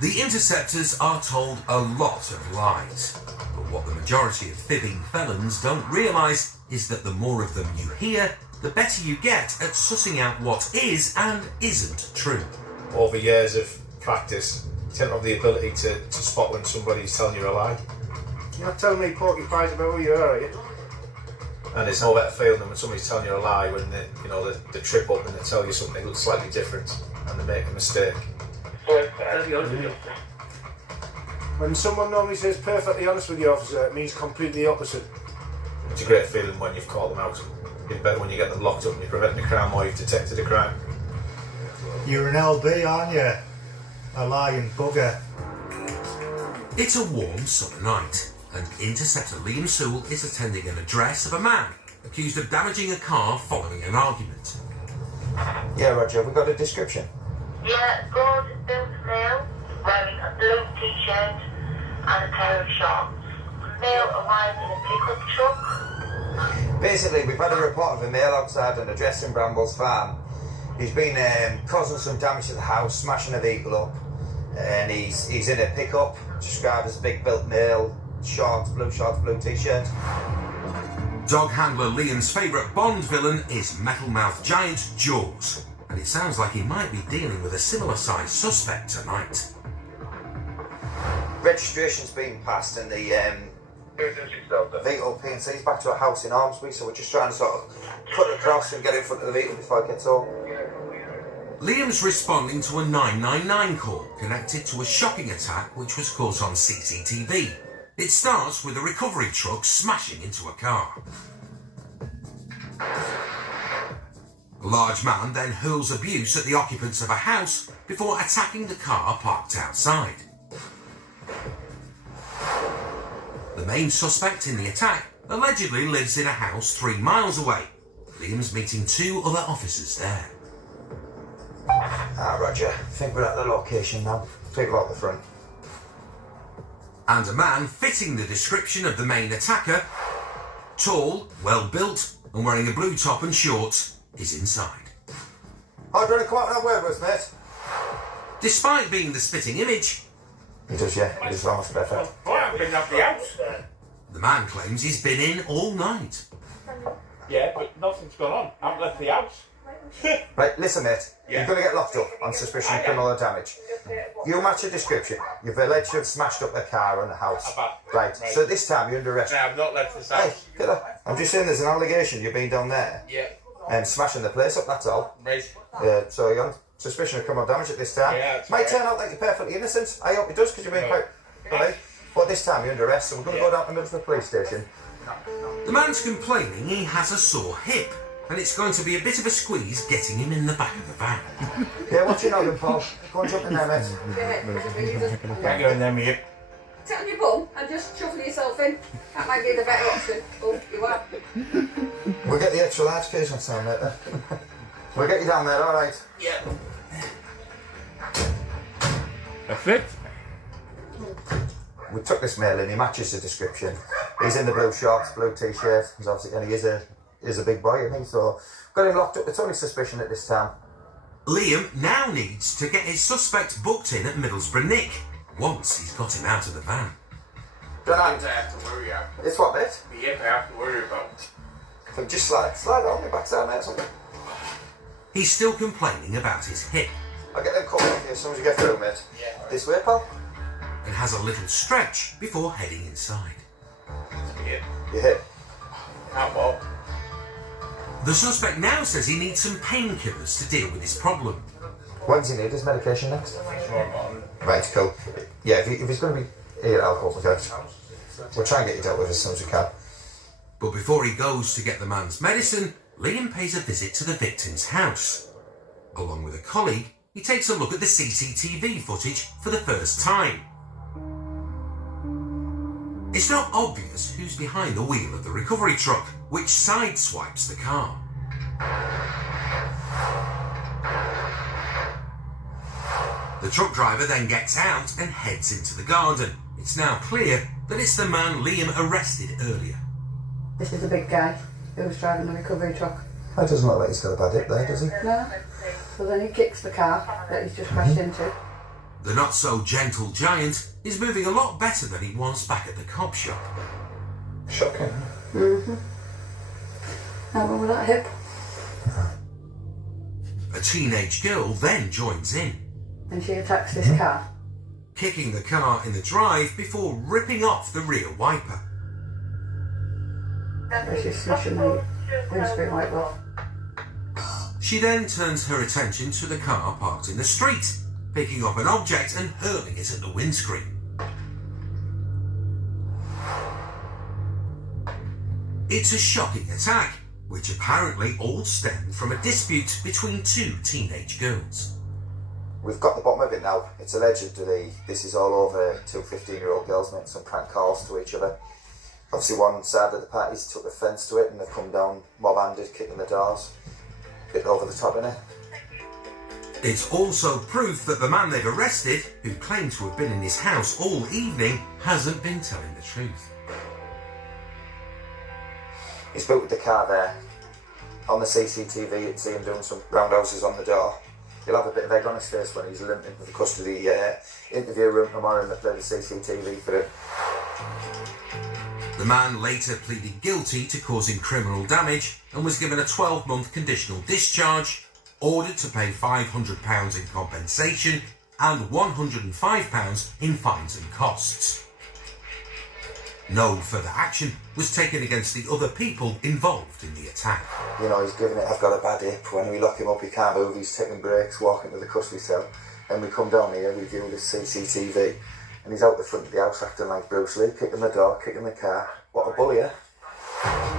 The interceptors are told a lot of lies, but what the majority of fibbing felons don't realise is that the more of them you hear, the better you get at sussing out what is and isn't true. Over years of practice, you tend to have the ability to spot when somebody's telling you a lie. You're not telling me porcupines about who you are you? And it's no better feeling than when somebody's telling you a lie when they trip up and they tell you something that's slightly different and they make a mistake. When someone normally says perfectly honest with you, officer, it means completely opposite. It's a great feeling when you've caught them out. It's better when you get them locked up and you're preventing a crime or you've detected a crime. You're an LB, aren't you? A lying bugger. It's a warm summer night, and Interceptor Liam Sewell is attending an address of a man accused of damaging a car following an argument. Yeah, Roger, we got a description. Yeah, good built male, wearing a blue t-shirt and a pair of shorts. Male arrived in a pickup truck. Basically, we've had a report of a male outside an address in Brambles Farm. He's been causing some damage to the house, smashing a vehicle up, and he's in a pickup, described as a big built male, blue shorts, blue t-shirt. Dog handler Liam's favourite Bond villain is Metal Mouth Giant Jaws, and it sounds like he might be dealing with a similar sized suspect tonight. Registration's been passed and the vehicle P&C's back to a house in Ormsby, so we're just trying to sort of cut across and get in front of the vehicle before it gets home. Liam's responding to a 999 call connected to a shopping attack which was caught on CCTV. It starts with a recovery truck smashing into a car. A large man then hurls abuse at the occupants of a house before attacking the car parked outside. The main suspect in the attack allegedly lives in a house 3 miles away. Liam's meeting 2 other officers there. Roger. I think we're at the location now. People out the front. And a man fitting the description of the main attacker, tall, well-built, and wearing a blue top and shorts, is inside. Oh, do you want to come out and have a word with us, mate? Despite being the spitting image, He does, yeah. He does almost perfect. I've been up the house. the man claims he's been in all night. Yeah, but nothing's gone on. I haven't left the house. Right, listen, mate. You're going to get locked up on suspicion of criminal damage. You match a description. You've alleged to have smashed up the car and the house. Right, so this time you're under arrest. No, I've not left this Hey, house. get up. I'm just saying there's an allegation you've been down there Yeah. and smashing the place up, that's all. Right. So you're on suspicion of criminal damage at this time. Yeah, that's Might right. turn out that you're perfectly innocent. I hope it does because you've been quite funny. But this time you're under arrest, so we're going to go down to Middlesbrough police station. The man's complaining he has a sore hip, and it's going to be a bit of a squeeze getting him in the back of the van. Yeah, what's your noggin, Paul? Go and jump in there, mate. Can't go in there, mate. Sit on your bum and just shuffle yourself in. That might be the better option. Oh, you are. We'll get the extra large case next time, mate. We'll get you down there, alright? Yeah. That's it. We took this male in, he matches the description. He's in the blue shorts, blue t-shirt. He's obviously, and he is a big boy, isn't he? So, got him locked up. It's only suspicion at this time. Liam now needs to get his suspect booked in at Middlesbrough Nick, once he's got him out of the van. Don't I have to worry about. It's what, mate? The hip I have to worry about. So just slide on your backside, mate, or something. He's still complaining about his hip, I'll get them cut off you as soon as you get through, mate. Yeah. This way, pal. and has a little stretch before heading inside. Yeah. You hit. How about? The suspect now says he needs some painkillers to deal with his problem. When's he need his medication next? Tomorrow morning. Right, cool. Yeah, if he's going to be here at alcohol, we'll try and get you dealt with as soon as we can. But before he goes to get the man's medicine, Liam pays a visit to the victim's house. Along with a colleague, he takes a look at the CCTV footage for the first time. It's not obvious who's behind the wheel of the recovery truck, which sideswipes the car. The truck driver then gets out and heads into the garden. It's now clear that it's the man Liam arrested earlier. This is a big guy who was driving the recovery truck. That doesn't look like he's got a bad hip there, does he? No. So then he kicks the car that he's just crashed into. The not-so-gentle giant is moving a lot better than he was back at the cop shop. Shocking. How wrong with that hip? A teenage girl then joins in, And she attacks this car. kicking the car in the drive before ripping off the rear wiper. Where she's smashing the windscreen wiper off. She then turns her attention to the car parked in the street, picking up an object and hurling it at the windscreen. It's a shocking attack, which apparently all stemmed from a dispute between two teenage girls. We've got the bottom of it now. It's allegedly this is all over two 15-year-old girls making some prank calls to each other. Obviously one side of the parties took offence to it and they've come down mob-handed, kicking the doors. Bit over the top, innit? It's also proof that the man they've arrested, who claimed to have been in his house all evening, hasn't been telling the truth. He's built with the car there. On the CCTV, you'd see him doing some roundhouses on the door. He'll have a bit of egg on his face when he's limping to the custody interview room tomorrow and they play the CCTV for it. The man later pleaded guilty to causing criminal damage and was given a 12-month conditional discharge, ordered to pay £500 in compensation and £105 in fines and costs. No further action was taken against the other people involved in the attack. You know, he's giving it, I've got a bad hip. When we lock him up, he can't move, he's taking breaks, walking to the custody cell. And we come down here, we view this CCTV, and he's out the front of the house acting like Bruce Lee, kicking the door, kicking the car. What a bully, eh?